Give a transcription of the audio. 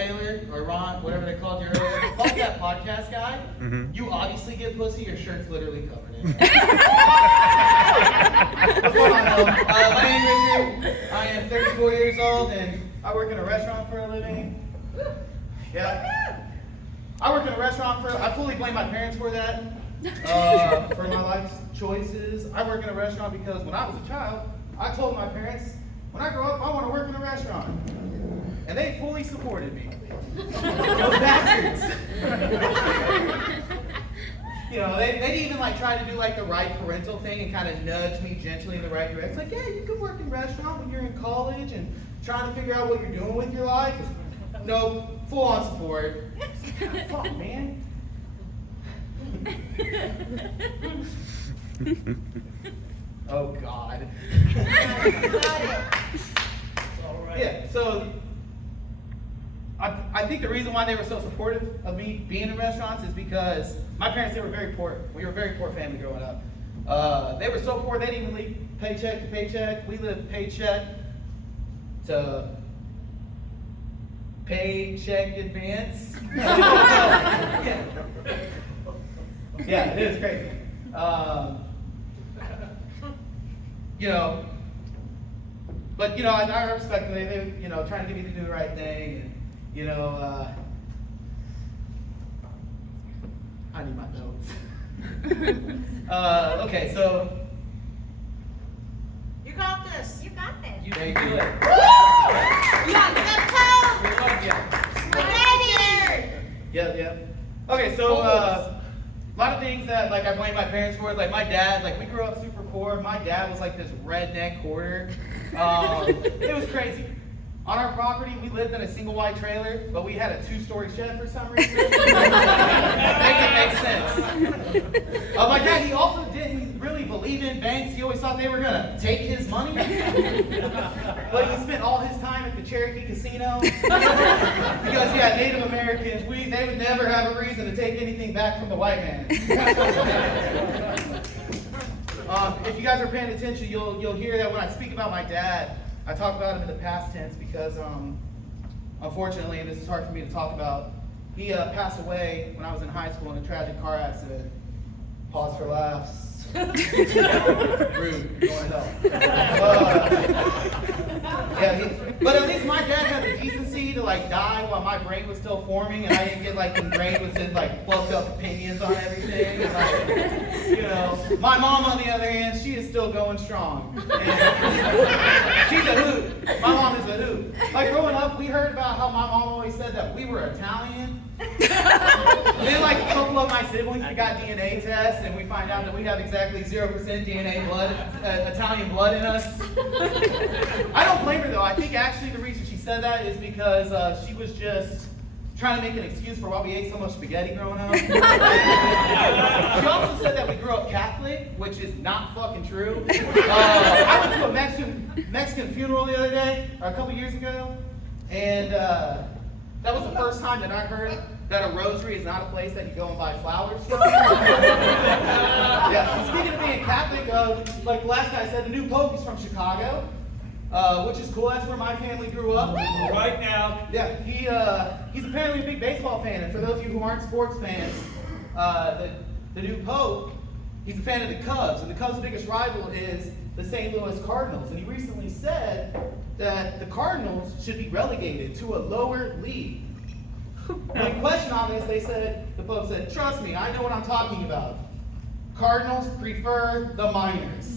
Taylor or Ron, whatever they called you earlier, fuck that podcast guy. You obviously get pussy, your shirt's literally covered in it. What's going on, my name is Richard. I am 34 years old and I work in a restaurant for a living. Yeah. I work in a restaurant I fully blame my parents for that, for my life's choices. I work in a restaurant because when I was a child, I told my parents, when I grow up, I want to work in a restaurant. And they fully supported me. Those bastards. You know, they didn't even like try to do like the right parental thing and kind of nudge me gently in the right direction. It's like, yeah, you can work in a restaurant when you're in college and trying to figure out what you're doing with your life. No, full on support. Fuck, man. Oh, God. Yeah, so I think the reason why they were so supportive of me being in restaurants is because my parents, they were very poor. We were a very poor family growing up. They were so poor, they didn't even live paycheck to paycheck. We lived paycheck to paycheck advance. Yeah, it is crazy. You know, but you know, I respect them. They you know, trying to get me to do the right thing, and you know, I need my notes. Okay, so you got this. You got this. you can do it. You got spaghetti. Yeah. Okay, so a lot of things that like I blame my parents for. Like my dad, like we grew up super poor. My dad was like this redneck hoarder. It was crazy. On our property, we lived in a single wide trailer, but we had a 2-story shed for some reason. Make it make sense. My dad, he also didn't really believe in banks. He always thought they were gonna take his money. But he spent all his time at the Cherokee Casino because yeah, Native Americans, they would never have a reason to take anything back from the white man. If you guys are paying attention, you'll hear that when I speak about my dad, I talk about him in the past tense because, unfortunately, this is hard for me to talk about. He passed away when I was in high school in a tragic car accident. Pause for laughs. Rude. Going to hell. But at least my dad had the decency to like die while my brain was still forming, and I didn't get like ingrained with his like fucked up opinions on everything. And, like, you know, my mom on the other hand, she is still going strong. And she's a hoot. My mom is a hoot. Like growing up, we heard about how my mom always said that we were Italian. And then like a couple of my siblings, we got DNA tests, and we find out that we have exactly 0% DNA blood, Italian blood in us. I don't blame her though. I think actually the reason she said that is because she was just trying to make an excuse for why we ate so much spaghetti growing up. She also said that we grew up Catholic, which is not fucking true. I went to a Mexican funeral the other day, or a couple years ago, and that was the first time that I heard that a rosary is not a place that you go and buy flowers from. Yeah. Speaking of being Catholic, like the last guy said, the new Pope is from Chicago, which is cool. That's where my family grew up. Right now. Yeah, he's apparently a big baseball fan, and for those of you who aren't sports fans, the new Pope, he's a fan of the Cubs, and the Cubs' biggest rival is the St. Louis Cardinals, and he recently said that the Cardinals should be relegated to a lower league. And in question on this, the Pope said, trust me, I know what I'm talking about. Cardinals prefer the minors.